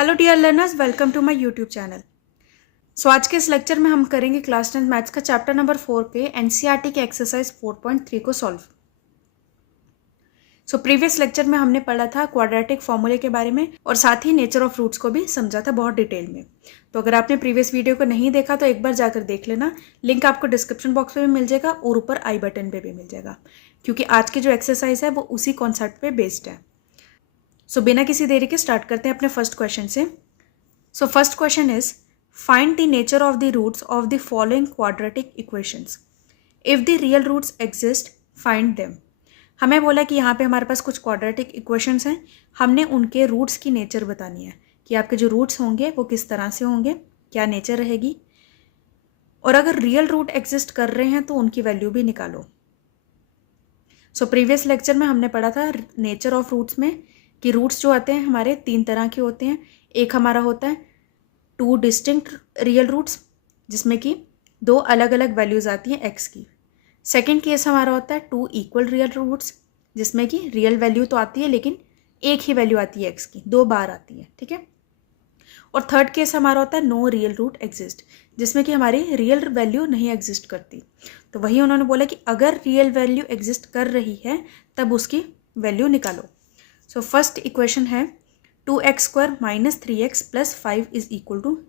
Hello dear learners, welcome to my YouTube channel. आज के इस लेक्चर में हम करेंगे क्लास 10 मैथ्स का चैप्टर नंबर 4 के एनसीईआरटी के एक्सरसाइज 4.3 को सॉल्व। प्रीवियस लेक्चर में हमने पढ़ा था क्वाड्रेटिक फॉर्मूले के बारे में और साथ ही नेचर ऑफ रूट्स को भी समझा था बहुत डिटेल में। तो अगर आपने प्रीवियस वीडियो को नहीं देखा तो एक बार जाकर देख लेना, लिंक आपको डिस्क्रिप्शन बॉक्स में भी मिल जाएगा और ऊपर आई बटन पे भी मिल जाएगा, क्योंकि आज की जो एक्सरसाइज है वो उसी कॉन्सेप्ट पे बेस्ड है। बिना किसी देरी के स्टार्ट करते हैं अपने फर्स्ट क्वेश्चन से। First question is find the nature of the roots of the following quadratic equations. If the real roots exist, find them. हमें बोला कि यहाँ पे हमारे पास कुछ क्वाड्रेटिक इक्वेशंस हैं, हमने उनके रूट्स की नेचर बतानी है कि आपके जो रूट्स होंगे वो किस तरह से होंगे, क्या नेचर रहेगी, और अगर रियल रूट एग्जिस्ट कर रहे हैं तो उनकी वैल्यू भी निकालो। प्रीवियस लेक्चर में हमने पढ़ा था नेचर ऑफ रूट्स में कि रूट्स जो आते हैं हमारे तीन तरह के होते हैं। एक हमारा होता है टू डिस्टिंक्ट रियल रूट्स, जिसमें कि दो अलग अलग वैल्यूज आती हैं एक्स की। सेकंड केस हमारा होता है टू इक्वल रियल रूट्स, जिसमें कि रियल वैल्यू तो आती है लेकिन एक ही वैल्यू आती है एक्स की, दो बार आती है, ठीक है। और थर्ड केस हमारा होता है नो रियल रूट एग्जिस्ट, जिसमें कि हमारी रियल वैल्यू नहीं एग्जिस्ट करती। तो वही उन्होंने बोला कि अगर रियल वैल्यू एग्जिस्ट कर रही है तब उसकी वैल्यू निकालो। फर्स्ट इक्वेशन है 2x² - 3x + 5 =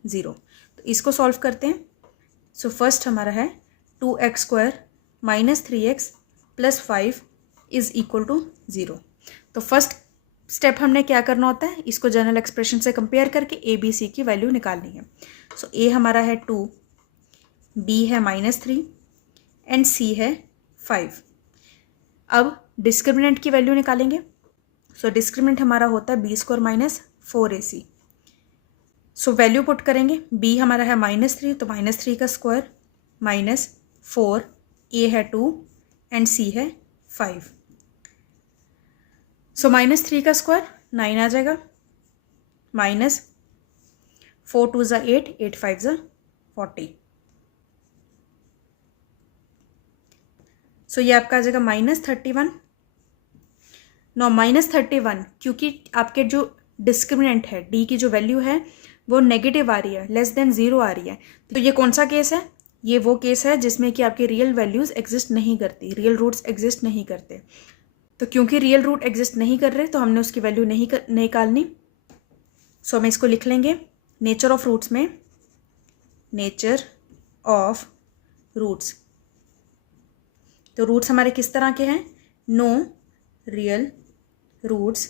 0। तो इसको सॉल्व करते हैं। फर्स्ट हमारा है 2x² - 3x + 5 = 0। तो फर्स्ट स्टेप हमने क्या करना होता है, इसको जनरल एक्सप्रेशन से कंपेयर करके ए बी सी की वैल्यू निकालनी है। ए हमारा है 2, बी है -3 एंड सी है 5। अब डिस्क्रिमिनेंट की वैल्यू निकालेंगे। डिस्क्रिमिनेंट हमारा होता है b² - 4ac। वैल्यू पुट करेंगे। b हमारा है -3, तो -3 का स्क्वायर -4, a है 2 एंड c है 5। -3 का स्क्वायर 9 आ जाएगा, -4 2 ज़ा 8, 8 5 ज़ा 40। ये आपका आ जाएगा -31। नौ -31, क्योंकि आपके जो डिस्क्रिमिनेंट है डी की जो वैल्यू है वो नेगेटिव आ रही है, लेस देन 0 आ रही है। तो ये कौन सा केस है, ये वो केस है जिसमें कि आपकी रियल वैल्यूज एग्जिस्ट नहीं करती, रियल रूट्स एग्जिस्ट नहीं करते। तो क्योंकि रियल रूट एग्जिस्ट नहीं कर रहे तो हमने उसकी वैल्यू नहीं निकालनी। हम इसको लिख लेंगे नेचर ऑफ रूट्स में, नेचर ऑफ रूट्स। तो रूट्स हमारे किस तरह के हैं, नो रियल रूट्स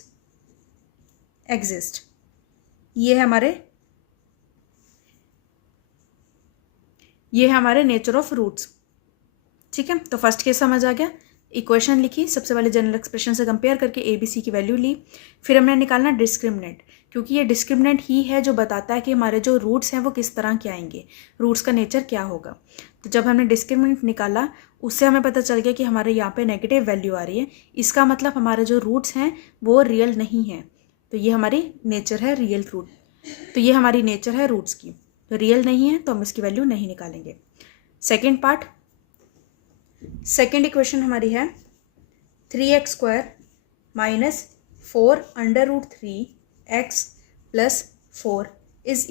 एग्जिस्ट। ये है हमारे नेचर ऑफ रूट्स, ठीक है। तो फर्स्ट केस समझ आ गया। इक्वेशन लिखी, सबसे पहले जनरल एक्सप्रेशन से कंपेयर करके ए बी सी की वैल्यू ली, फिर हमने निकालना डिस्क्रिमिनेंट, क्योंकि ये डिस्क्रिमिनेंट ही है जो बताता है कि हमारे जो रूट्स हैं वो किस तरह के आएंगे, रूट्स का नेचर क्या होगा। तो जब हमने डिस्क्रिमिनेंट निकाला उससे हमें पता चल गया कि हमारे यहाँ पे नेगेटिव वैल्यू आ रही है, इसका मतलब हमारे जो रूट्स हैं वो रियल नहीं है। तो ये हमारी नेचर है रियल रूट, तो ये हमारी नेचर है रूट्स की। तो रियल नहीं है तो हम इसकी वैल्यू नहीं निकालेंगे। सेकेंड पार्ट, सेकेंड इक्वेशन हमारी है 3x² - 4 √3x + 4 =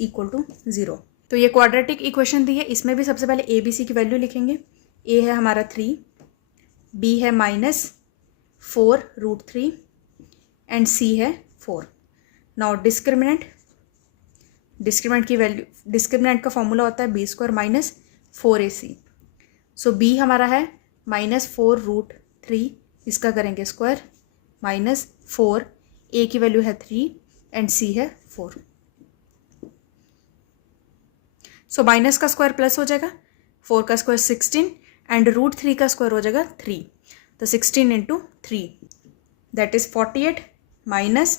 0। तो ये क्वाड्रेटिक इक्वेशन दी है, इसमें भी सबसे पहले ए बी सी की वैल्यू लिखेंगे। ए है हमारा 3, बी है -4 √3 एंड सी है 4। नाउ डिस्क्रिमिनेंट की वैल्यू, डिस्क्रिमिनेंट का फॉर्मूला होता है b² - 4ac। बी हमारा है -4 √3, इसका करेंगे स्क्वायर, -4, ए की वैल्यू है 3 एंड सी है 4। माइनस का स्क्वायर प्लस हो जाएगा, 4 का स्क्वायर 16 एंड √3 का स्क्वायर हो जाएगा 3। तो 16 × 3 दैट इज 48 -4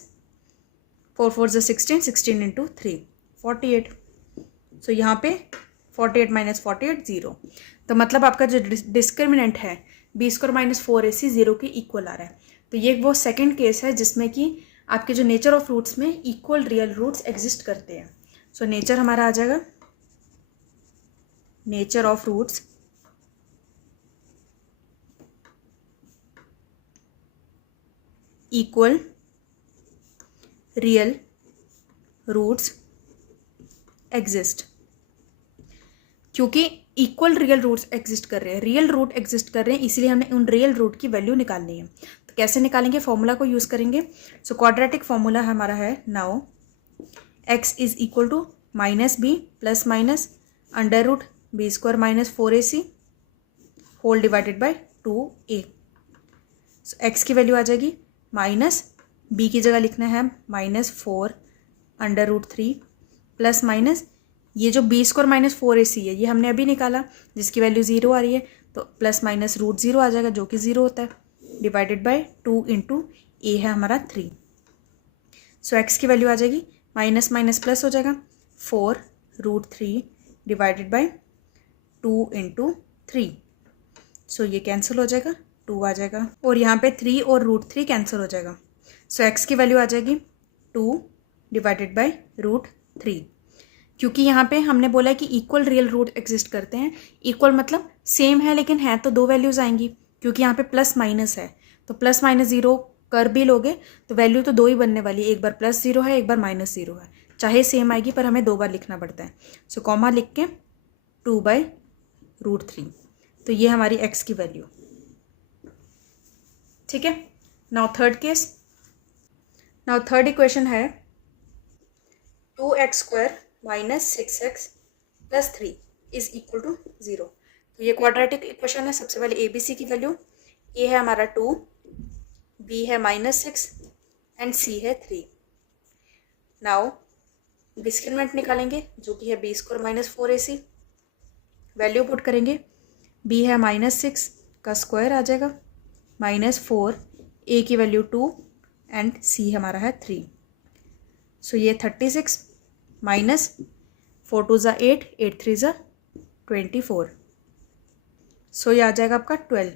4 = 16, 16 × 3 48। यहाँ पे 48 - 48 0। तो मतलब आपका जो डिस्क्रिमिनेंट है b² - 4ac 0 के इक्वल आ रहा है। तो ये वो सेकंड केस है जिसमें कि आपके जो नेचर ऑफ रूट्स में इक्वल रियल रूट्स एग्जिस्ट करते हैं। नेचर हमारा आ जाएगा, nature of roots equal real roots exist, क्योंकि इक्वल रियल रूट्स एग्जिस्ट कर रहे हैं, रियल रूट एग्जिस्ट कर रहे हैं, इसलिए हमने उन रियल रूट की वैल्यू निकालनी है। तो कैसे निकालेंगे, फॉर्मूला को यूज़ करेंगे। सो क्वाड्रेटिक फॉर्मूला हमारा है now x is equal to minus B plus minus under root B square minus 4ac whole divided by 2a। So x की वैल्यू आ जाएगी माइनस b की जगह लिखना है -4 अंडर रूट 3 प्लस माइनस ये जो बी स्क्वायर माइनस 4ac है ये हमने अभी निकाला जिसकी वैल्यू 0 आ रही है, तो प्लस माइनस रूट 0 आ जाएगा जो कि 0 होता है, डिवाइडेड बाय 2 इंटू ए है हमारा 3। सो एक्स की वैल्यू आ जाएगी माइनस माइनस प्लस हो जाएगा 4 रूट 3 डिवाइडेड बाय 2 इंटू 3। सो ये कैंसिल हो जाएगा, 2 आ जाएगा और यहाँ पे 3 और रूट 3 कैंसिल हो जाएगा। सो एक्स की वैल्यू आ जाएगी 2 डिवाइडेड बाय रूट 3। क्योंकि यहाँ पे हमने बोला कि इक्वल रियल रूट एग्जिस्ट करते हैं, इक्वल मतलब सेम है लेकिन है तो दो वैल्यूज़ आएंगी, क्योंकि यहाँ पे प्लस माइनस है तो प्लस माइनस 0 कर भी लोगे तो वैल्यू तो दो ही बनने वाली है, एक बार +0 है एक बार -0 है, चाहे सेम आएगी पर हमें 2 बार लिखना पड़ता है। सो कॉमा लिख के 2/√3, तो ये हमारी x की वैल्यू। ठीक है, now third case, now third equation है 2x² minus 6x plus 3 is equal to 0। तो ये क्वाड्रेटिक इक्वेशन है। सबसे पहले ABC की वैल्यू, ए है हमारा 2, B है -6 एंड C है 3। नाउ डिस्क्रिमिनेंट निकालेंगे जो कि है b² minus 4ac, value put करेंगे, B है -6 का स्क्वायर आ जाएगा -4, A की वैल्यू 2 एंड C हमारा है 3। सो ये 36 माइनस 4 2 ज़ा 8, 8 3 ज़ा 24। सो ये आ जाएगा आपका 12।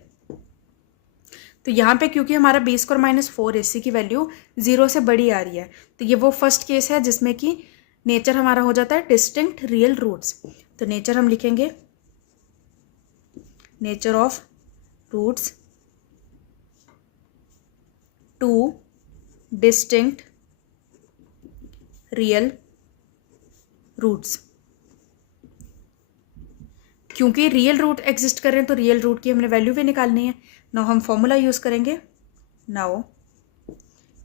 तो यहाँ पे क्योंकि हमारा b² माइनस 4ac की वैल्यू 0 से बड़ी आ रही है, तो ये वो फर्स्ट केस है जिसमें कि नेचर हमारा हो जाता है डिस्टिंक्ट रियल रूट्स। तो नेचर हम लिखेंगे nature of roots two distinct real roots. क्योंकि रियल रूट एग्जिस्ट कर रहे हैं तो रियल रूट की हमने वैल्यू भी निकालनी है। नाउ हम फॉर्मूला यूज़ करेंगे। नाउ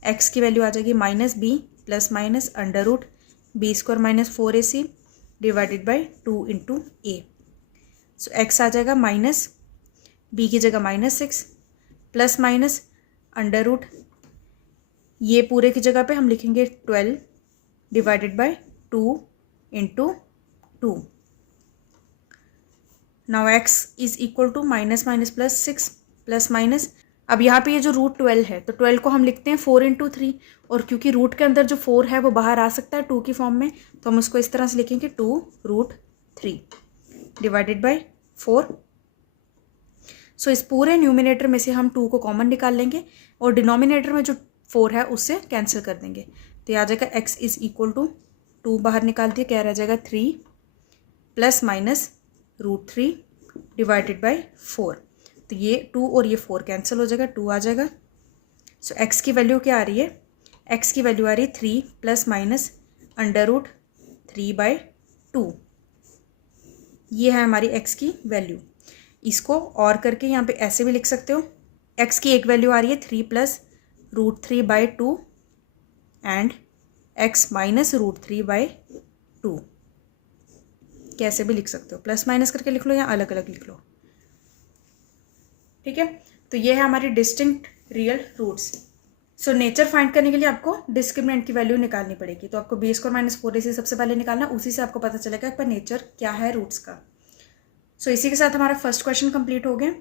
x की वैल्यू आ जाएगी -b plus minus under root b² minus 4ac divided by 2 into a। So x आ जाएगा माइनस b की जगह -6 प्लस माइनस अंडर रूट ये पूरे की जगह पे हम लिखेंगे 12 divided by 2 into 2। Now x is equal to minus minus plus 6 plus minus, अब यहाँ पे ये जो रूट 12 है तो 12 को हम लिखते हैं 4 इंटू 3, और क्योंकि रूट के अंदर जो 4 है वो बाहर आ सकता है 2 की फॉर्म में, तो हम उसको इस तरह से लिखेंगे 2√3 डिवाइडेड बाई 4। सो इस पूरे न्यूमिनेटर में से हम 2 को कॉमन निकाल लेंगे और डिनोमिनेटर में जो 4 है उससे कैंसिल कर देंगे। तो ये आ जाएगा x इज इक्वल टू 2 बाहर निकाल दिया, क्या रह जाएगा 3 प्लस माइनस √3 डिवाइडेड बाई 4। तो ये 2 और ये 4 कैंसिल हो जाएगा, 2 आ जाएगा। सो x की वैल्यू क्या आ रही है, x की वैल्यू आ रही है 3 प्लस माइनस √3/2। ये है हमारी x की वैल्यू। इसको और करके यहाँ पे ऐसे भी लिख सकते हो, x की एक वैल्यू आ रही है 3 प्लस √3/2 एंड x माइनस √3/2। कैसे भी लिख सकते हो, प्लस माइनस करके लिख लो या अलग अलग लिख लो। ठीक है, तो ये है हमारी distinct real roots. So nature find करने के लिए आपको डिस्क्रिमिनेंट की वैल्यू निकालनी पड़ेगी। तो आपको b² माइनस 4ac सबसे पहले निकालना, उसी से आपको पता चलेगा कि नेचर क्या है रूट्स का। सो इसी के साथ हमारा फर्स्ट क्वेश्चन कंप्लीट हो गया।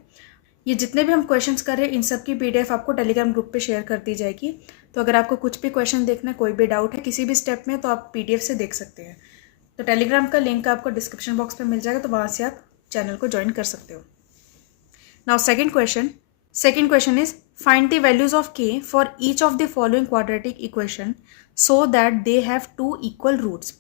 ये जितने भी हम क्वेश्चंस कर रहे हैं इन सब की PDF आपको टेलीग्राम ग्रुप पे शेयर कर दी जाएगी। तो अगर आपको कुछ भी क्वेश्चन देखना है, कोई भी डाउट है किसी भी स्टेप में, तो आप PDF से देख सकते हैं। तो टेलीग्राम का लिंक आपको डिस्क्रिप्शन बॉक्स में मिल जाएगा, तो वहाँ से आप चैनल को ज्वाइन कर सकते हो। Now second question is find the values of k for each of the following quadratic equation so that they have 2 equal roots.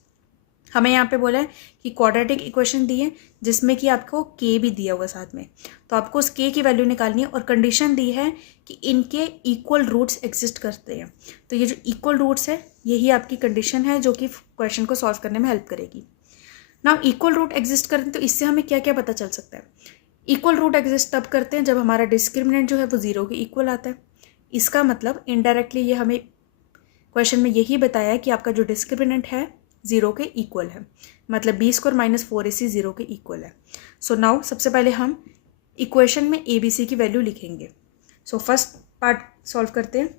हमें यहाँ पे बोला है कि क्वाड्रेटिक इक्वेशन दी है जिसमें कि आपको के भी दिया हुआ साथ में, तो आपको उस के की वैल्यू निकालनी है और कंडीशन दी है कि इनके इक्वल रूट्स एग्जिस्ट करते हैं। तो ये जो इक्वल रूट्स है यही आपकी कंडीशन है जो कि क्वेश्चन को सॉल्व करने में हेल्प करेगी। ना इक्वल रूट एग्जिस्ट करते हैं तो इससे हमें क्या क्या पता चल सकता है। इक्वल रूट एग्जिस्ट तब करते हैं जब हमारा डिस्क्रिमिनेंट जो है वो 0 के इक्वल आता है। इसका मतलब इनडायरेक्टली ये हमें क्वेश्चन में यही बताया है कि आपका जो डिस्क्रिमिनेंट है 0 के इक्वल है, मतलब b² - 4ac 0 के इक्वल है। सो नाउ सबसे पहले हम इक्वेशन में ABC की वैल्यू लिखेंगे। सो फर्स्ट पार्ट सॉल्व करते हैं।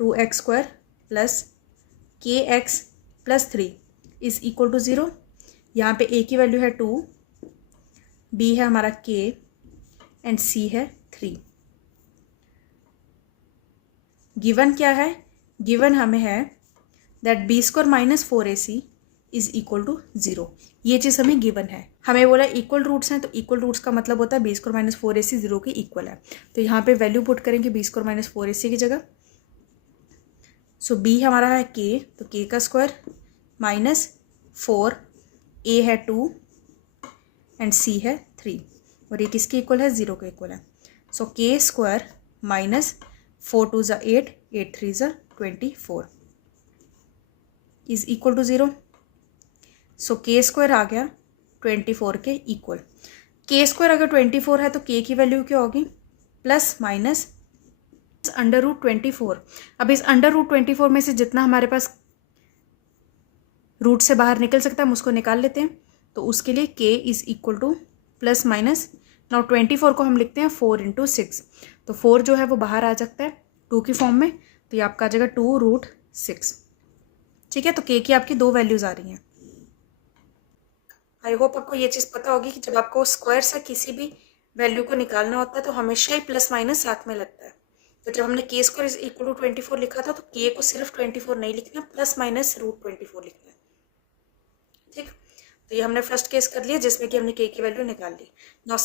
2x² + kx + 3 = 0। यहाँ पे a की वैल्यू है 2, b है हमारा k एंड c है 3। गिवन क्या है? गिवन हमें है दैट b² - 4ac = 0। ये चीज़ हमें गिवन है। हमें बोला इक्वल रूट्स हैं, तो इक्वल रूट्स का मतलब होता है b² - 4ac 0 के इक्वल है। तो यहाँ पे वैल्यू पुट करेंगे b² - 4ac की जगह। सो b हमारा है k, तो k का स्क्वायर माइनस 4, a है 2 एंड c है 3, और ये किसके इक्वल है? 0 के इक्वल है। सो k² माइनस 4 2 = 8, 8 3 = 24 = 0। सो k² आ गया 24 के इक्वल। k² अगर 24 है तो k की वैल्यू क्या होगी? Plus minus √24। अब इस √24 में से जितना हमारे पास रूट से बाहर निकल सकता है हम उसको निकाल लेते हैं। तो उसके लिए k = प्लस माइनस, नाउ 24 को हम लिखते हैं 4 × 6, तो 4 जो है वो बाहर आ सकता है 2 की फॉर्म में, तो ये आपका आ जाएगा 2√6। ठीक है, तो k की आपकी 2 वैल्यूज़ आ रही हैं। आई होप आपको ये चीज़ पता होगी कि जब आपको स्क्वायर से किसी भी वैल्यू को निकालना होता है तो हमेशा ही प्लस माइनस साथ में लगता है। तो जब हमने k² = 24 लिखा था तो k को सिर्फ 24 नहीं लिखना, प्लस माइनस √24 लिखना है। ठीक, तो ये हमने फर्स्ट केस कर लिया जिसमें कि हमने k की वैल्यू निकाल ली। नाउ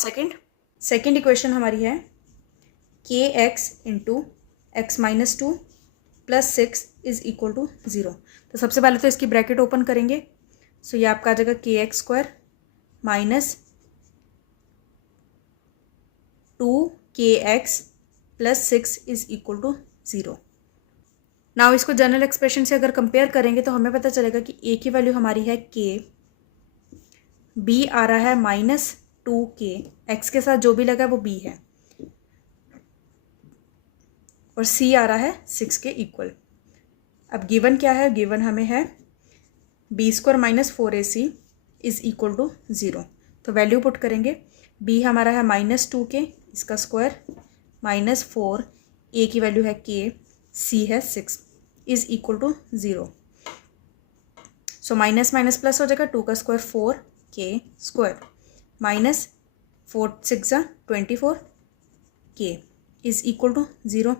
सेकेंड इक्वेशन हमारी है kx × x - 2 + 6 = 0। तो सबसे पहले तो इसकी ब्रैकेट ओपन करेंगे। सो ये आपका आ जाएगा kx² माइनस 2kx + 6 = 0। नाउ इसको जनरल एक्सप्रेशन से अगर कंपेयर करेंगे तो हमें पता चलेगा कि a की वैल्यू हमारी है k, b आ रहा है -2k, x के साथ जो भी लगा है वो b है, और c आ रहा है 6 के इक्वल। अब गिवन क्या है? गिवन हमें है b² - 4ac = 0। तो वैल्यू पुट करेंगे। b हमारा है -2k, इसका स्क्वायर -4, a की वैल्यू है k, c है 6 = 0। सो माइनस माइनस प्लस हो जाएगा, 2 का स्क्वायर 4k² माइनस 4 6 = 24, k = 0।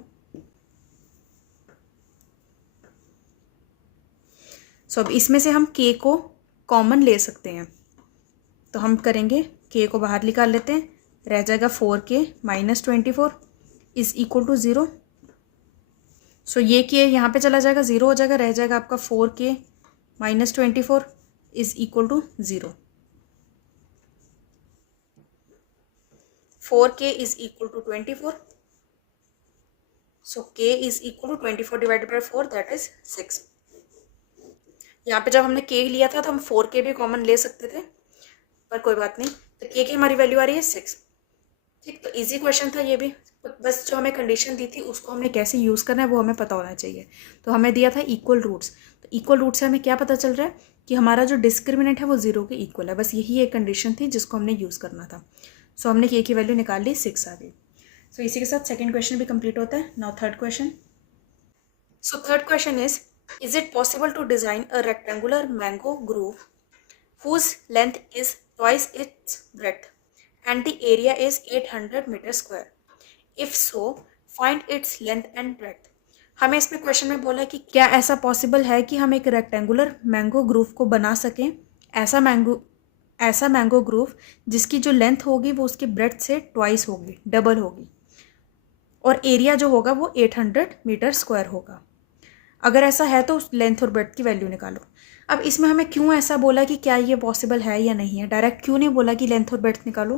सो अब इसमें से हम k को कॉमन ले सकते हैं, तो हम करेंगे k को बाहर निकाल लेते हैं, रह जाएगा 4k - 24 = 0। सो ये k यहाँ पे चला जाएगा, 0 हो जाएगा, रह जाएगा आपका 4k - 24 = 0। 4k = 24, so k = 24 / 4 that is 6। यहाँ पे जब हमने k लिया था तो हम 4k भी कॉमन ले सकते थे, पर कोई बात नहीं। तो k की हमारी वैल्यू आ रही है 6। ठीक, तो इजी क्वेश्चन था ये भी, बस जो हमें कंडीशन दी थी उसको हमने कैसे यूज़ करना है वो हमें पता होना चाहिए। तो हमें दिया था इक्वल रूट्स, तो इक्वल रूट से हमें क्या पता चल रहा है कि हमारा जो डिस्क्रिमिनेंट है वो 0 के इक्वल है। बस यही एक कंडीशन थी जिसको हमने यूज़ करना था। सो हमने k की वैल्यू निकाल ली, 6 आ गई। सो इसी के साथ सेकेंड क्वेश्चन भी कंप्लीट होता है। Now third question. So third question is it possible to design a rectangular mango groove whose length is twice its breadth and the area is 800 meter square? If so, find its length and breadth. हमें इसमें question में बोला है कि क्या ऐसा possible है कि हम एक रेक्टेंगुलर मैंगो ग्रूव को बना सकें, ऐसा मैंगो ग्रूव जिसकी जो लेंथ होगी वो उसकी ब्रेड्थ से ट्वाइस होगी, डबल होगी, और एरिया जो होगा वो 800 मीटर स्क्वायर होगा। अगर ऐसा है तो उस लेंथ और ब्रेड्थ की वैल्यू निकालो। अब इसमें हमें क्यों ऐसा बोला कि क्या ये पॉसिबल है या नहीं है, डायरेक्ट क्यों नहीं बोला कि लेंथ और ब्रेड्थ निकालो,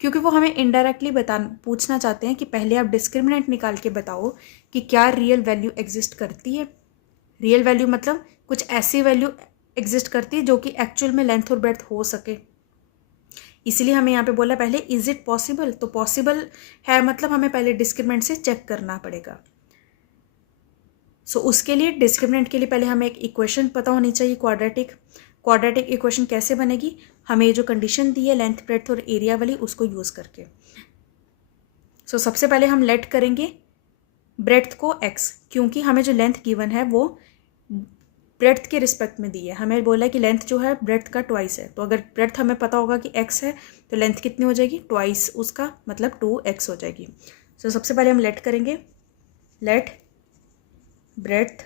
क्योंकि वो हमें इनडायरेक्टली पूछना चाहते हैं कि पहले आप डिस्क्रिमिनेंट निकाल के बताओ कि क्या रियल वैल्यू एग्जिस्ट करती है। रियल वैल्यू मतलब कुछ ऐसी वैल्यू एग्जिस्ट करती है जो कि एक्चुअल में लेंथ और ब्रेड्थ हो सके। इसलिए हमें यहाँ पे बोला पहले इज इट पॉसिबल, तो पॉसिबल है मतलब हमें पहले डिस्क्रिमिनेंट से चेक करना पड़ेगा। सो उसके लिए डिस्क्रिमिनेंट के लिए पहले हमें एक इक्वेशन पता होनी चाहिए, क्वाड्रेटिक इक्वेशन कैसे बनेगी, हमें जो कंडीशन दी है लेंथ ब्रेड्थ और एरिया वाली उसको यूज़ करके। सो सबसे पहले हम लेट करेंगे ब्रेड्थ को x, क्योंकि हमें जो लेंथ गिवन है वो ब्रेड्थ के रिस्पेक्ट में दी है। हमें बोला है कि लेंथ जो है ब्रेड्थ का ट्वाइस है, तो अगर ब्रेड्थ हमें पता होगा कि x है तो लेंथ कितनी हो जाएगी, ट्वाइस उसका, मतलब 2x हो जाएगी। सो सबसे पहले हम लेट करेंगे, let breadth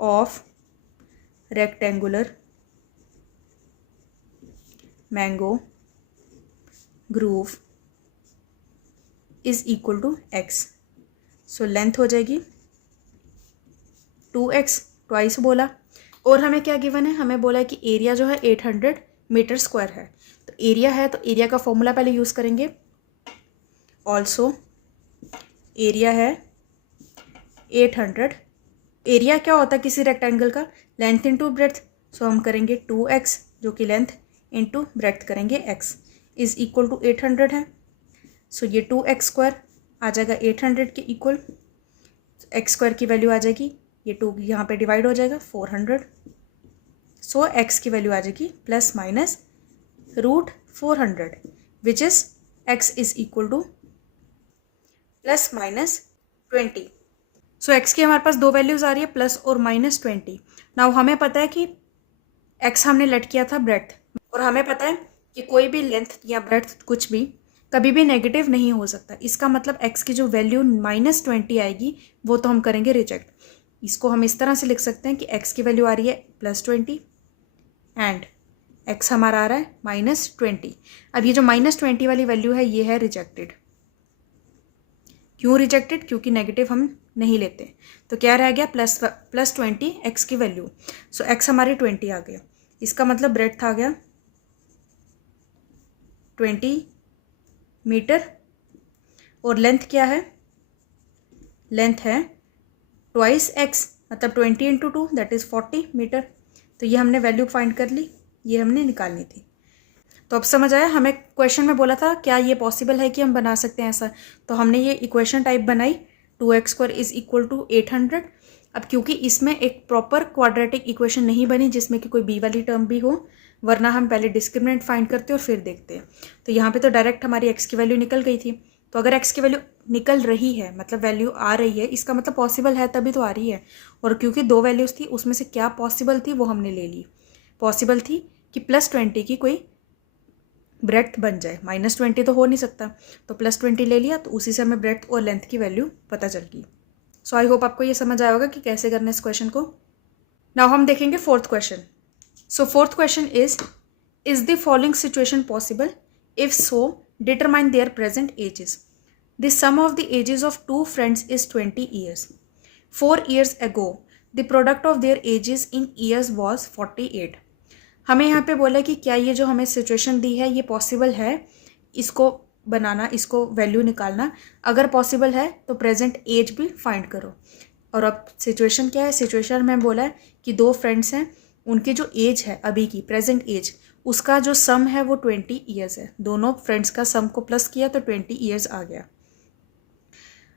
of rectangular mango grove is equal to x। So length हो जाएगी 2x, ट्वाइस बोला, और हमें क्या गिवन है, हमें बोला है कि एरिया जो है 800 मीटर स्क्वायर है। तो एरिया है तो एरिया का फॉर्मूला पहले यूज़ करेंगे, ऑल्सो एरिया है 800। एरिया क्या होता है किसी रेक्टेंगल का, लेंथ इंटू ब्रेड्थ। सो हम करेंगे 2x जो कि लेंथ इंटू ब्रेड्थ करेंगे x इज इक्वल टू 800 है। सो ये 2x स्क्वायर आ जाएगा 800 के इक्वल, x स्क्वायर की वैल्यू आ जाएगी, ये 2 यहाँ पे डिवाइड हो जाएगा 400। सो x की वैल्यू आ जाएगी plus minus √400 which is x is equal two plus minus 20। So x की हमारे पास दो वैल्यूज आ रही है, प्लस और माइनस 20। नाउ हमें पता है कि x हमने लेट किया था ब्रेड्थ, और हमें पता है कि कोई भी लेंथ या ब्रेड्थ कुछ भी कभी भी नेगेटिव नहीं हो सकता। इसका मतलब x की जो वैल्यू -20 आएगी वो तो हम करेंगे रिजेक्ट। इसको हम इस तरह से लिख सकते हैं कि x की वैल्यू आ रही है +20 एंड x हमारा आ रहा है -20। अब ये जो -20 वाली वैल्यू है ये है रिजेक्टेड। क्यों रिजेक्टेड, क्योंकि नेगेटिव हम नहीं लेते। तो क्या रह गया, +20 x की वैल्यू। सो x हमारी 20 आ गया, इसका मतलब ब्रेड्थ आ गया 20 मीटर, और लेंथ क्या है, लेंथ है ट्वाइस x, मतलब 20 इंटू 2 दैट इज़ 40 मीटर। तो ये हमने वैल्यू फाइंड कर ली, ये हमने निकालनी थी। तो अब समझ आया, हमें क्वेश्चन में बोला था क्या ये पॉसिबल है कि हम बना सकते हैं ऐसा, तो हमने ये इक्वेशन टाइप बनाई 2x square is equal to 800। अब क्योंकि इसमें एक प्रॉपर क्वाड्रेटिक इक्वेशन नहीं बनी जिसमें कि कोई b वाली टर्म भी हो, वरना हम पहले डिस्क्रिमिनेंट फाइंड करते और फिर देखते हैं। तो यहाँ पे तो डायरेक्ट हमारी x की वैल्यू निकल गई थी। तो अगर x की वैल्यू निकल रही है मतलब वैल्यू आ रही है, इसका मतलब पॉसिबल है तभी तो आ रही है। और क्योंकि दो वैल्यूज़ थी उसमें से क्या पॉसिबल थी वो हमने ले ली। पॉसिबल थी कि +20 की कोई ब्रेड्थ बन जाए, -20 तो हो नहीं सकता, तो +20 ले लिया, तो उसी से हमें ब्रेड्थ और लेंथ की वैल्यू पता चल गई। सो आई होप आपको ये समझ आया होगा कि कैसे करना है इस क्वेश्चन को। नाउ हम देखेंगे fourth question. So fourth question is the following situation possible, if so determine their present ages. The sum of the ages of two friends is 20 years. 4 years ago the product of their ages in years was 48। हमें यहाँ पे बोला कि क्या ये जो हमें situation दी है ये पॉसिबल है इसको बनाना, इसको वैल्यू निकालना। अगर पॉसिबल है तो प्रेजेंट एज भी फाइंड करो। और अब सिचुएशन क्या है, सिचुएशन में बोला है कि दो फ्रेंड्स हैं, उनकी जो एज है अभी की प्रेजेंट एज, उसका जो सम है वो 20 years है। दोनों फ्रेंड्स का सम को प्लस किया तो 20 years आ गया।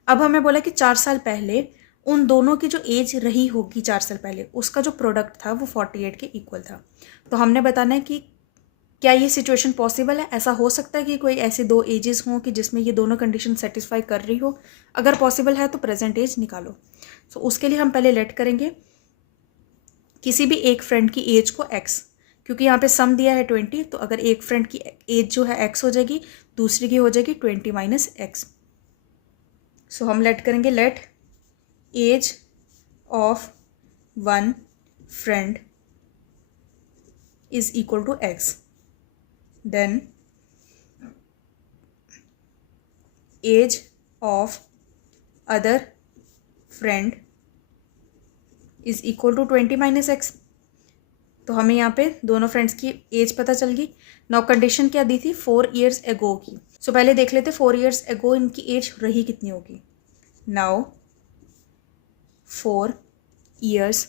अब हमें बोला कि 4 साल पहले उन दोनों की जो एज रही होगी 4 साल पहले, उसका जो प्रोडक्ट था वो 48 के इक्वल था। तो हमने बताना है कि क्या ये सिचुएशन पॉसिबल है, ऐसा हो सकता है कि कोई ऐसे दो एजेस हों कि जिसमें ये दोनों कंडीशन सेटिस्फाई कर रही हो। अगर पॉसिबल है तो प्रेजेंट एज निकालो। सो उसके लिए हम पहले लेट करेंगे किसी भी एक फ्रेंड की एज को x, क्योंकि यहाँ पे सम दिया है 20, तो अगर एक फ्रेंड की एज जो है x हो जाएगी, दूसरी की हो जाएगी 20 - x। सो हम लेट करेंगे, let age of one friend is equal to x, then age of other friend is equal to 20 - x. तो हमें यहाँ पे दोनों फ्रेंड्स की एज पता चल गई। नाउ कंडीशन क्या दी थी, 4 years एगो की। सो पहले देख लेते 4 years एगो इनकी एज रही कितनी होगी। नाउ 4 years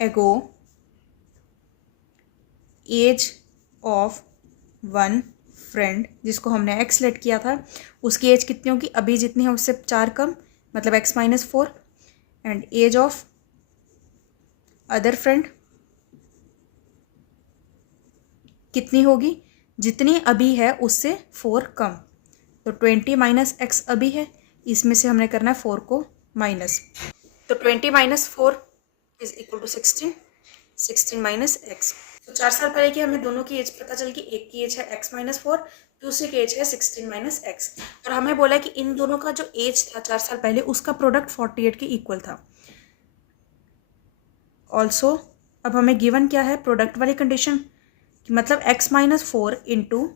एगो एज ऑफ वन फ्रेंड, जिसको हमने एक्स लेट किया था, उसकी एज कितनी होगी, अभी जितनी है उससे 4 कम, मतलब x-4। And age of other friend कितनी होगी, जितनी अभी है उससे 4 कम। तो 20 - x अभी है, इसमें से हमने करना है 4 को माइनस। तो 20 - 4 इज इक्वल टू 16, 16 - x। तो 4 साल पहले की हमें दोनों की एज पता चल गई। एक की एज है x-4, दूसरी की एज है 16 - x। और हमें बोला कि इन दोनों का जो एज था 4 साल पहले, उसका प्रोडक्ट 48 के इक्वल था। ऑल्सो अब हमें गिवन क्या है, प्रोडक्ट वाली कंडीशन, मतलब x-4 इंटू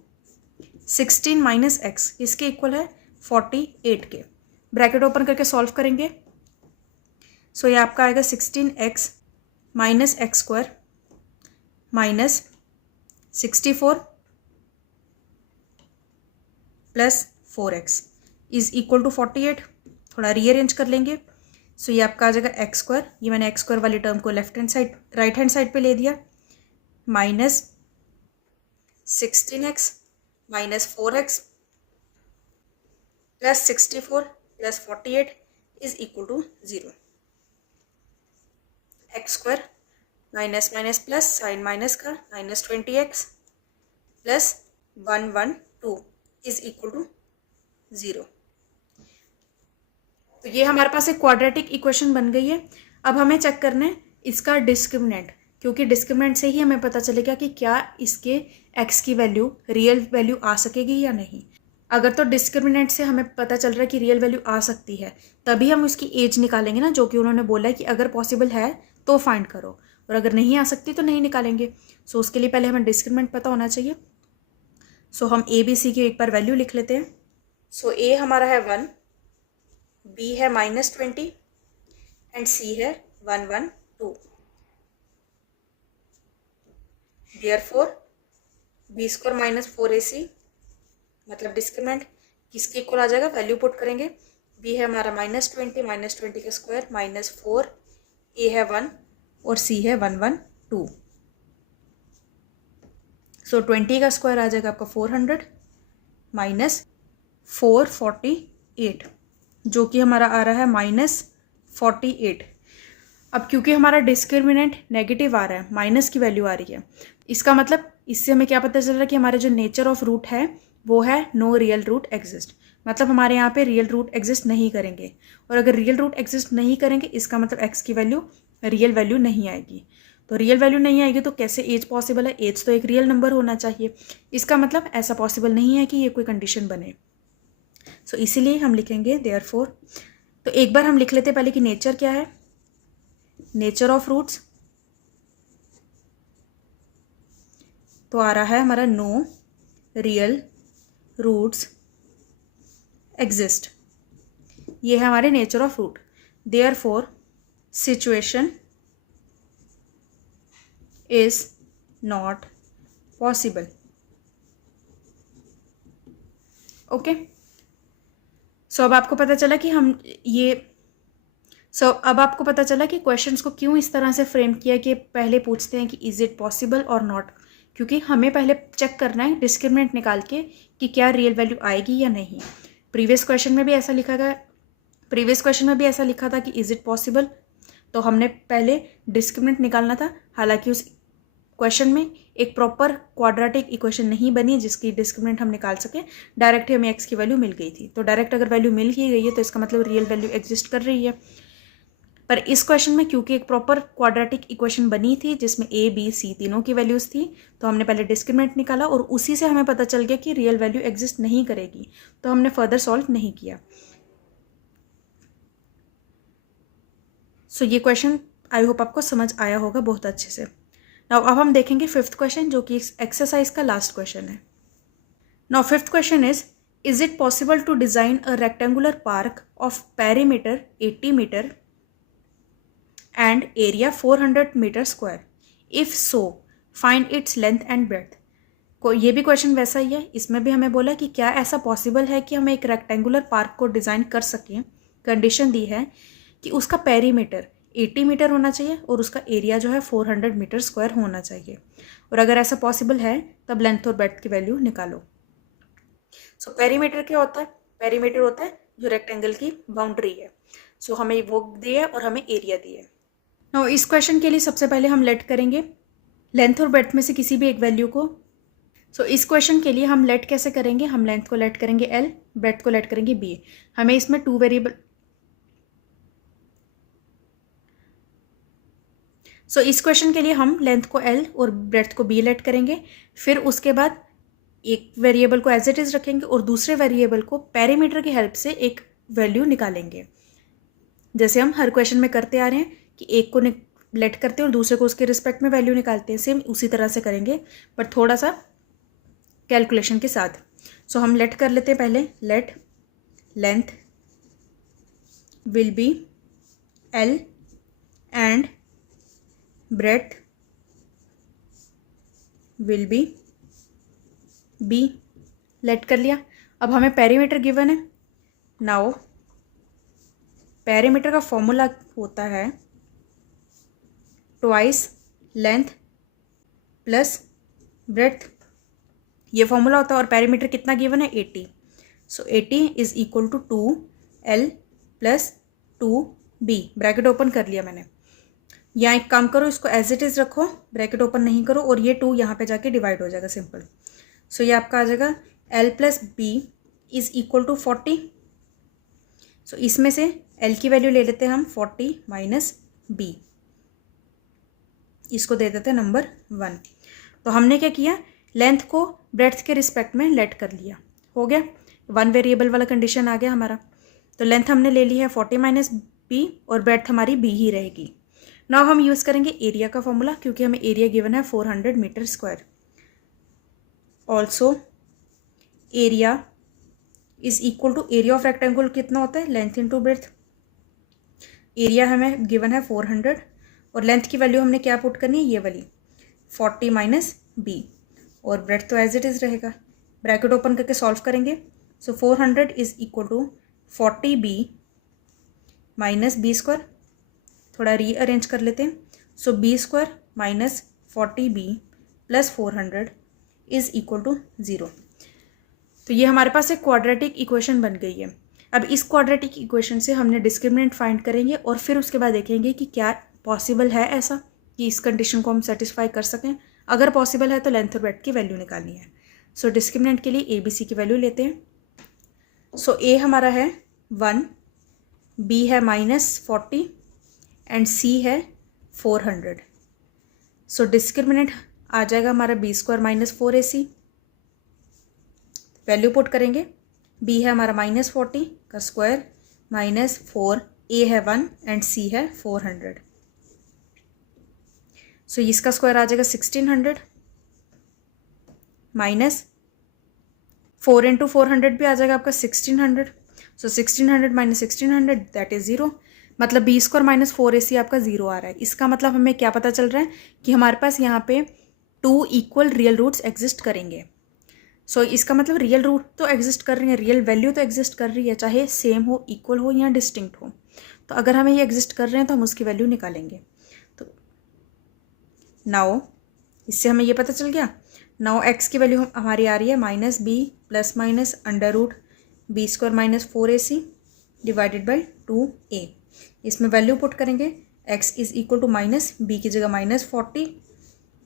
16 - x इसके इक्वल है 48 के। ब्रैकेट ओपन करके सॉल्व करेंगे। सो ये आपका आएगा 16x - x² minus 64 plus 4x is equal to 48। थोड़ा रीअरेंज कर लेंगे। सो ये आपका आ जाएगा x², ये मैंने x² वाली टर्म को राइट हैंड साइड पे ले दिया, minus 16x minus 4x plus 64 plus 48 is equal to 0। x² minus minus plus, sign minus का, minus 20x plus 112 is equal to 0। तो ये हमारे पास एक क्वाड्रेटिक इक्वेशन बन गई है। अब हमें चेक करना है इसका डिस्क्रिमिनेंट, क्योंकि डिस्क्रिमिनेंट से ही हमें पता चलेगा कि क्या इसके x की वैल्यू रियल वैल्यू आ सकेगी या नहीं। अगर तो डिस्क्रिमिनेंट से हमें पता चल रहा है कि रियल वैल्यू आ सकती है, तभी हम उसकी एज निकालेंगे ना, जो कि उन्होंने बोला है कि अगर पॉसिबल है तो फाइंड करो, और अगर नहीं आ सकती तो नहीं निकालेंगे। सो उसके लिए पहले हमें डिस्क्रिमिनेंट पता होना चाहिए। सो हम ए बी सी की एक बार वैल्यू लिख लेते हैं। सो ए हमारा है 1, बी है -20 एंड सी है 112। देयरफॉर b² - 4ac, मतलब डिस्क्रिमिनेंट किसके इक्वल आ जाएगा, वैल्यू पुट करेंगे। b है हमारा -20 का स्क्वायर -4, a है 1 और c है 112। सो 20 का स्क्वायर आ जाएगा आपका 400 माइनस 448, जो कि हमारा आ रहा है -48। अब क्योंकि हमारा डिस्क्रिमिनेंट नेगेटिव आ रहा है, माइनस की वैल्यू आ रही है, इसका मतलब इससे हमें क्या पता चल रहा है कि हमारा जो नेचर ऑफ रूट है वो है नो रियल रूट एग्जिस्ट, मतलब हमारे यहाँ पे रियल रूट एग्जिस्ट नहीं करेंगे। और अगर रियल रूट एग्जिस्ट नहीं करेंगे, इसका मतलब x की वैल्यू रियल वैल्यू नहीं आएगी। तो रियल वैल्यू नहीं आएगी तो कैसे एज पॉसिबल है, एज तो एक रियल नंबर होना चाहिए। इसका मतलब ऐसा पॉसिबल नहीं है कि ये कोई कंडीशन बने। सो इसीलिए हम लिखेंगे देयरफॉर। तो एक बार हम लिख लेते पहले कि नेचर क्या है। नेचर ऑफ रूट्स तो आ रहा है हमारा नो रियल रूट्स एग्जिस्ट, ये है हमारे nature of root. Therefore situation is not possible. Okay, so अब आपको पता चला कि हम ये अब आपको पता चला कि क्वेश्चंस को क्यों इस तरह से फ्रेम किया कि पहले पूछते हैं कि इज इट पॉसिबल और नॉट, क्योंकि हमें पहले चेक करना है डिस्क्रिमिनेंट निकाल के कि क्या रियल वैल्यू आएगी या नहीं। प्रीवियस क्वेश्चन में भी ऐसा लिखा था कि इज इट पॉसिबल, तो हमने पहले डिस्क्रिमिनेंट निकालना था। हालांकि उस क्वेश्चन में एक प्रॉपर क्वाड्रेटिक इक्वेशन नहीं बनी जिसकी डिस्क्रिमिनेंट हम निकाल सके, डायरेक्ट ही हमें एक्स की वैल्यू मिल गई थी। तो डायरेक्ट अगर वैल्यू मिल ही गई है तो इसका मतलब रियल वैल्यू एग्जिस्ट कर रही है। पर इस क्वेश्चन में क्योंकि एक प्रॉपर क्वाड्रेटिक इक्वेशन बनी थी जिसमें ए बी सी तीनों की वैल्यूज थी, तो हमने पहले डिस्क्रिमिनेंट निकाला और उसी से हमें पता चल गया कि रियल वैल्यू एग्जिस्ट नहीं करेगी, तो हमने फर्दर सॉल्व नहीं किया। सो ये क्वेश्चन आई होप आपको समझ आया होगा बहुत अच्छे से। नाउ अब हम देखेंगे 5th क्वेश्चन, जो कि एक्सरसाइज का लास्ट क्वेश्चन है। Now 5th question is is it possible to design a rectangular park of perimeter 80 metre and area 400 metre square? If so find its length and breadth. को ये भी question वैसा ही है, इसमें भी हमें बोला कि क्या ऐसा पॉसिबल है कि हम एक रेक्टेंगुलर पार्क को डिज़ाइन कर सकें। कंडीशन दी है कि उसका पेरीमीटर 80 मीटर होना चाहिए और उसका एरिया जो है 400 मीटर स्क्वायर होना चाहिए, और अगर ऐसा पॉसिबल है तब लेंथ और ब्रेड्थ की वैल्यू निकालो। सो पेरीमीटर क्या होता है? पेरीमीटर होता है जो रेक्टेंगल की बाउंड्री है। सो हमें वो दिया है और हमें एरिया दिया है। नाउ इस क्वेश्चन के लिए सबसे पहले हम लेट करेंगे लेंथ और ब्रेड्थ में से किसी भी एक वैल्यू को। सो इस क्वेश्चन के लिए हम लेट कैसे करेंगे? हम लेंथ को लेट करेंगे एल, ब्रेड्थ को लेट करेंगे बी। हमें इसमें टू वेरिएबल, सो इस क्वेश्चन के लिए हम लेंथ को एल और ब्रेड्थ को बी लेट करेंगे। फिर उसके बाद एक वेरिएबल को एज इट इज़ रखेंगे और दूसरे वेरिएबल को पेरीमीटर की हेल्प से एक वैल्यू निकालेंगे, जैसे हम हर क्वेश्चन में करते आ रहे हैं कि एक को लेट करते हैं और दूसरे को उसके रिस्पेक्ट में वैल्यू निकालते हैं। सेम उसी तरह से करेंगे पर थोड़ा सा कैलकुलेशन के साथ। सो हम लेट कर लेते हैं पहले। Let length will be L and breadth will be B. Let कर लिया। अब हमें पेरीमीटर गिवन है। नाउ पेरीमीटर का फॉर्मूला होता है ट्वाइस लेंथ प्लस ब्रेड्थ, ये फॉर्मूला होता है। और पेरीमीटर कितना गिवन है? 80। So 80 is equal to 2L plus 2B। Bracket open कर लिया मैंने। यहाँ एक काम करो, इसको एज इट इज़ रखो, ब्रैकेट ओपन नहीं करो, और ये 2 यहाँ पे जाके डिवाइड हो जाएगा, सिंपल। सो ये आपका आ जाएगा L plus B is equal to 40। So इसमें से L की वैल्यू ले लेते हैं हम 40 माइनस B, इसको दे देते हैं नंबर 1। तो हमने क्या किया? लेंथ को ब्रेड्थ के रिस्पेक्ट में लेट कर लिया, हो गया। वन वेरिएबल वाला कंडीशन आ गया हमारा। तो लेंथ हमने ले ली है 40 माइनस बी और ब्रेड्थ हमारी बी ही रहेगी। नाउ हम यूज़ करेंगे एरिया का फॉर्मूला, क्योंकि हमें एरिया गिवन है 400 metre square. Also area is equal to area of rectangle कितना होता है? Length into breadth. एरिया हमें गिवन है 400 और लेंथ की वैल्यू हमने क्या पुट करनी है? ये वाली 40 माइनस बी, और ब्रेड्थ तो एज इट इज़ रहेगा। ब्रैकेट ओपन करके सॉल्व करेंगे। So 400 is equal to 40B minus B square. थोड़ा रीअरेंज कर लेते हैं। So B square minus 40B plus 400 is equal to 0। तो ये हमारे पास एक क्वाड्रेटिक इक्वेशन बन गई है। अब इस क्वाड्रेटिक इक्वेशन से हमने डिस्क्रिमिनेंट फाइंड करेंगे और फिर उसके बाद देखेंगे कि क्या पॉसिबल है ऐसा कि इस कंडीशन को हम सेटिस्फाई कर सकें। अगर पॉसिबल है तो लेंथ और ब्रेड्थ की वैल्यू निकालनी है। सो डिस्क्रिमिनेंट के लिए ए बी सी की वैल्यू लेते हैं। सो ए हमारा है 1, बी है -40 एंड सी है 400। सो डिस्क्रिमिनेंट आ जाएगा हमारा B square minus 4AC। Value put करेंगे। बी है हमारा -40 का स्क्वायर माइनस 4, ए है 1 एंड सी है 400। सो इसका स्क्वायर आ जाएगा 1600 माइनस 4 इंटू 400 भी आ जाएगा आपका 1600। सो 1600 माइनस 1600 दैट इज 0। मतलब बी स्क्वायर माइनस 4AC आपका 0 आ रहा है। इसका मतलब हमें क्या पता चल रहा है कि हमारे पास यहाँ पे 2 इक्वल रियल रूट्स एग्जिस्ट करेंगे। सो इसका मतलब रियल रूट तो एग्जिस्ट कर रही है, रियल वैल्यू तो एग्जिस्ट कर रही है, चाहे सेम हो, इक्वल हो या डिस्टिंक्ट हो। तो अगर हमें ये एग्जिस्ट कर रहे हैं तो हम उसकी वैल्यू निकालेंगे। तो नाउ इससे हमें ये पता चल गया। नाउ एक्स की वैल्यू हमारी आ रही है -b plus minus under root B square minus 4AC divided by 2a। इसमें वैल्यू पुट करेंगे। x is equal to minus B की जगह -40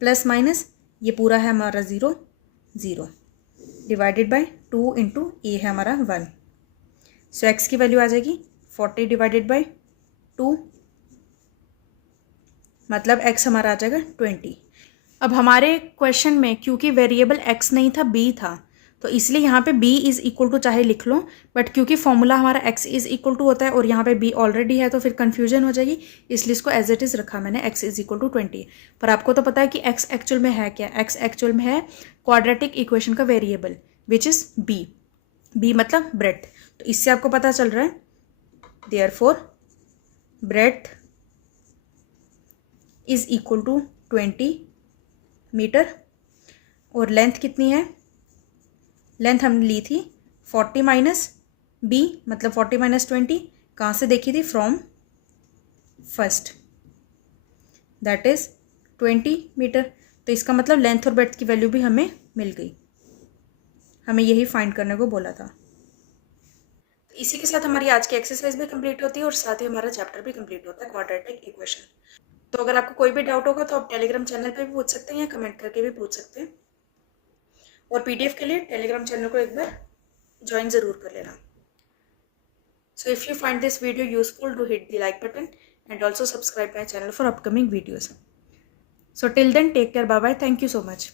प्लस माइनस ये पूरा है हमारा 0 डिवाइडेड बाई 2 इंटू ए है हमारा 1। सो x की वैल्यू आ जाएगी 40 डिवाइडेड बाई 2, मतलब x हमारा आ जाएगा 20। अब हमारे क्वेश्चन में क्योंकि वेरिएबल x नहीं था, b था, तो इसलिए यहाँ पे b इज़ इक्वल टू चाहे लिख लो, बट क्योंकि फॉर्मूला हमारा x इज़ इक्वल टू होता है और यहाँ पे b ऑलरेडी है तो फिर कन्फ्यूजन हो जाएगी, इसलिए इसको एज इट इज़ रखा मैंने x इज़ इक्वल टू 20। पर आपको तो पता है कि x एक्चुअल में है क्या? x एक्चुअल में है क्वाड्रेटिक इक्वेशन का variable which is b। B मतलब ब्रेड्थ, तो इससे आपको पता चल रहा है therefore breadth is equal to 20 metre. और लेंथ कितनी है, लेंथ हमने ली थी 40 माइनस बी मतलब 40 माइनस 20, कहाँ से देखी थी, from first, that is 20 metre. तो इसका मतलब लेंथ और ब्रेड्थ की वैल्यू भी हमें मिल गई, हमें यही फाइंड करने को बोला था। तो इसी के साथ हमारी आज की एक्सरसाइज भी कंप्लीट होती है और साथ ही हमारा चैप्टर भी कंप्लीट होता है क्वाड्रेटिक इक्वेशन। तो अगर आपको कोई भी डाउट होगा तो आप टेलीग्राम चैनल पे भी पूछ सकते हैं या कमेंट करके भी पूछ सकते हैं। और पीडीएफ के लिए टेलीग्राम चैनल को एक बार ज्वाइन ज़रूर कर लेना। So if you find this video useful, do hit the like button and also subscribe my channel for upcoming videos. So till then, take care, bye bye, thank you so much.